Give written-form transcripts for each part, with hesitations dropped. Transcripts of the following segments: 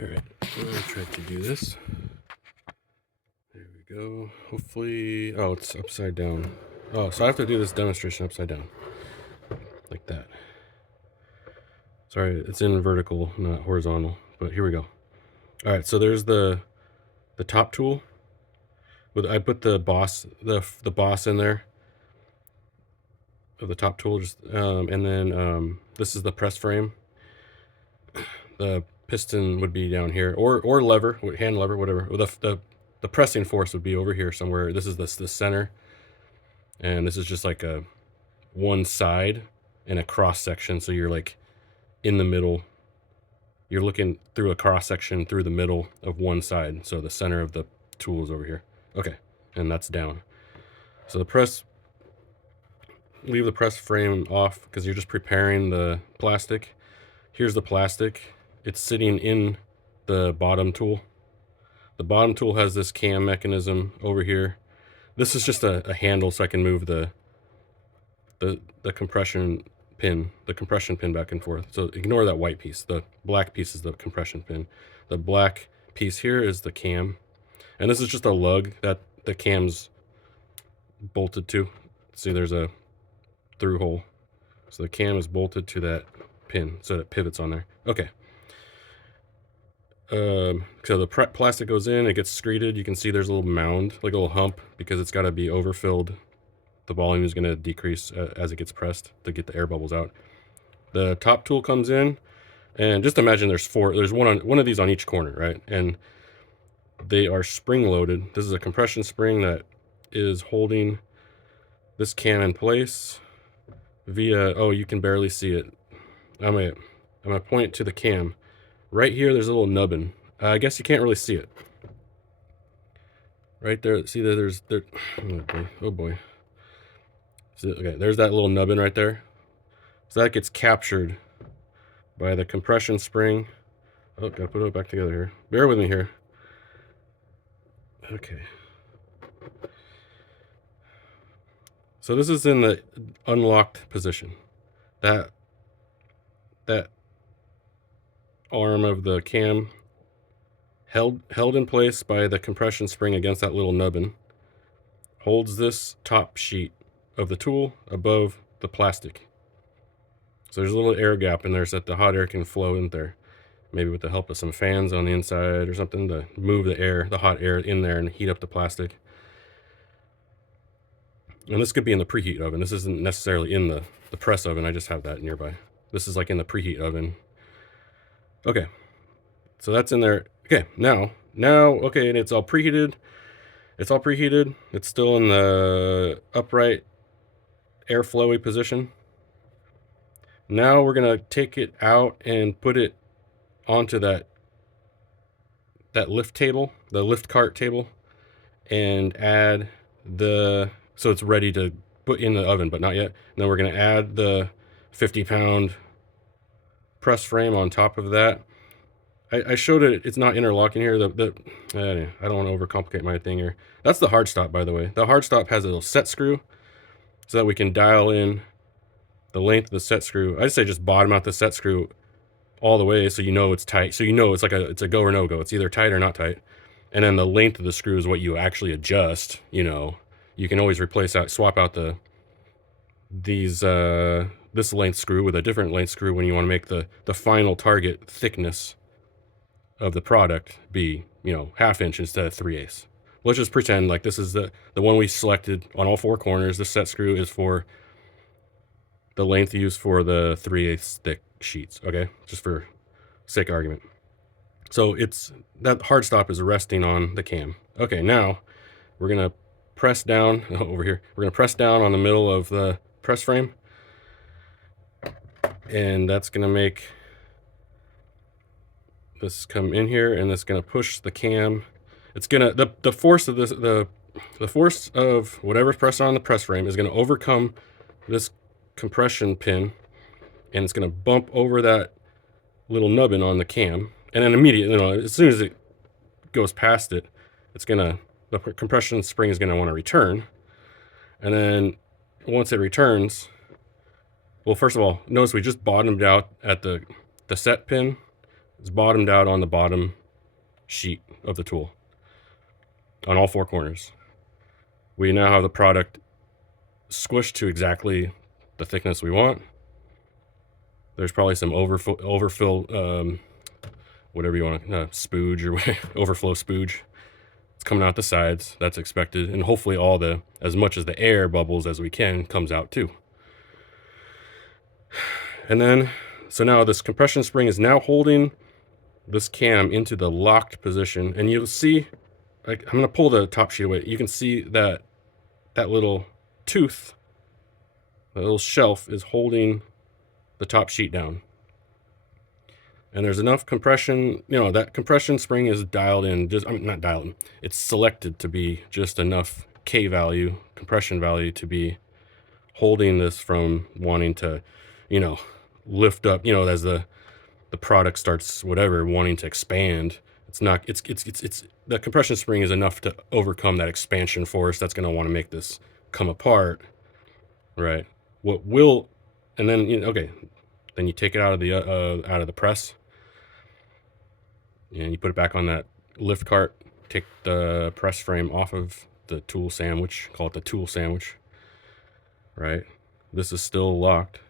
All right, I'm gonna try to do this. There we go. Hopefully, oh, it's upside down. Oh, so I have to do this demonstration upside down, like that. Sorry, it's in vertical, not horizontal, but here we go. All right, so there's the top tool. I put the boss in there of the top tool, just and then this is the press frame. The piston would be down here, or lever, hand lever, whatever. The pressing force would be over here somewhere. This is the center, and this is just like a one side and a cross section. So you're like in the middle. You're looking through a cross section through the middle of one side. So the center of the tool is over here. Okay, and that's down. So leave the press frame off because you're just preparing the plastic. Here's the plastic. It's sitting in the bottom tool. The bottom tool has this cam mechanism over here. This is just a handle so I can move the compression pin back and forth. So ignore that white piece. The black piece is the compression pin. The black piece here is the cam. And this is just a lug that the cam's bolted to. See, there's a through hole. So the cam is bolted to that pin so that it pivots on there. Okay. So the plastic goes in, it gets screeded. You can see there's a little mound, like a little hump, because it's got to be overfilled. The volume is going to decrease as it gets pressed to get the air bubbles out. The top tool comes in, and just imagine there's one of these on each corner, right? And they are spring loaded. This is a compression spring that is holding this cam in place via, oh, you can barely see it. I'm gonna point to the cam. Right here, there's a little nubbin. I guess you can't really see it. Right there, see that oh boy. So, okay, there's that little nubbin right there. So that gets captured by the compression spring. Oh, gotta put it back together here. Bear with me here. Okay. So this is in the unlocked position. That arm of the cam held in place by the compression spring against that little nubbin holds this top sheet of the tool above the plastic. So there's a little air gap in there so that the hot air can flow in there. Maybe with the help of some fans on the inside or something to move the hot air in there and heat up the plastic. And this could be in the preheat oven. This isn't necessarily in the press oven. I just have that nearby. This is like in the preheat oven. Okay, so that's in there. Okay, now, okay, and it's all preheated. It's still in the upright airflowy position. Now we're gonna take it out and put it onto that lift table, the lift cart table, and add so it's ready to put in the oven, but not yet. And then we're gonna add the 50-pound press frame on top of that. I showed it, it's not interlocking here. I don't want to overcomplicate my thing here. That's the hard stop, by the way. The hard stop has a little set screw so that we can dial in the length of the set screw. I say just bottom out the set screw all the way so you know it's tight. So you know it's a go or no go. It's either tight or not tight. And then the length of the screw is what you actually adjust. You know, you can always swap out this length screw with a different length screw when you want to make the final target thickness of the product be, you know, 1/2 inch instead of 3/8. Let's just pretend like this is the one we selected on all 4 corners. This set screw is for the length used for the 3/8 thick sheets, okay? Just for sake of argument. So that hard stop is resting on the cam. Okay, now we're gonna press down over here. We're gonna press down on the middle of the press frame, and that's gonna make this come in here, and it's gonna push the cam. It's gonna the force of this the force of whatever's pressed on the press frame is gonna overcome this compression pin, and it's gonna bump over that little nubbin on the cam, and then immediately, you know, as soon as it goes past it, the compression spring is gonna want to return, and then once it returns, well, first of all, notice we just bottomed out at the set pin. is bottomed out on the bottom sheet of the tool on all 4 corners. We now have the product squished to exactly the thickness we want. There's probably some overfill, whatever you want to, spooge or overflow spooge. It's coming out the sides. That's expected. And hopefully as much as the air bubbles as we can comes out too. And then, so now this compression spring is now holding this cam into the locked position. And you'll see, like, I'm going to pull the top sheet away. You can see that little tooth, the little shelf is holding the top sheet down. And there's enough compression, that compression spring is dialed in, not dialed in, it's selected to be just enough K value, compression value, to be holding this from wanting to, lift up, as the product starts, wanting to expand. It's the compression spring is enough to overcome that expansion force that's going to want to make this come apart, right? And then, then you take it out of the press, and you put it back on that lift cart. Take the press frame off of the tool sandwich, call it the tool sandwich, right? This is still locked.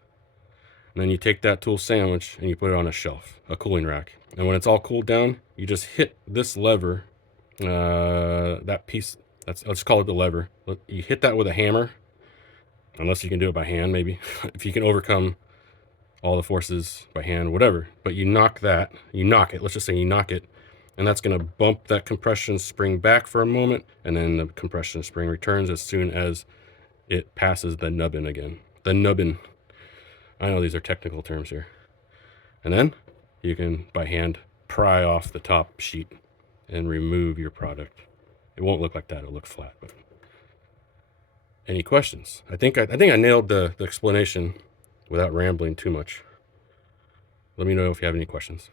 And then you take that tool sandwich and you put it on a shelf, a cooling rack. And when it's all cooled down, you just hit this lever, that piece, let's call it the lever. You hit that with a hammer, unless you can do it by hand, maybe. If you can overcome all the forces by hand, whatever. But you knock it, let's just say you knock it, and that's going to bump that compression spring back for a moment, and then the compression spring returns as soon as it passes the nubbin again. The nubbin. I know these are technical terms here. And then you can, by hand, pry off the top sheet and remove your product. It won't look like that, it'll look flat. But any questions? I think I nailed the explanation without rambling too much. Let me know if you have any questions.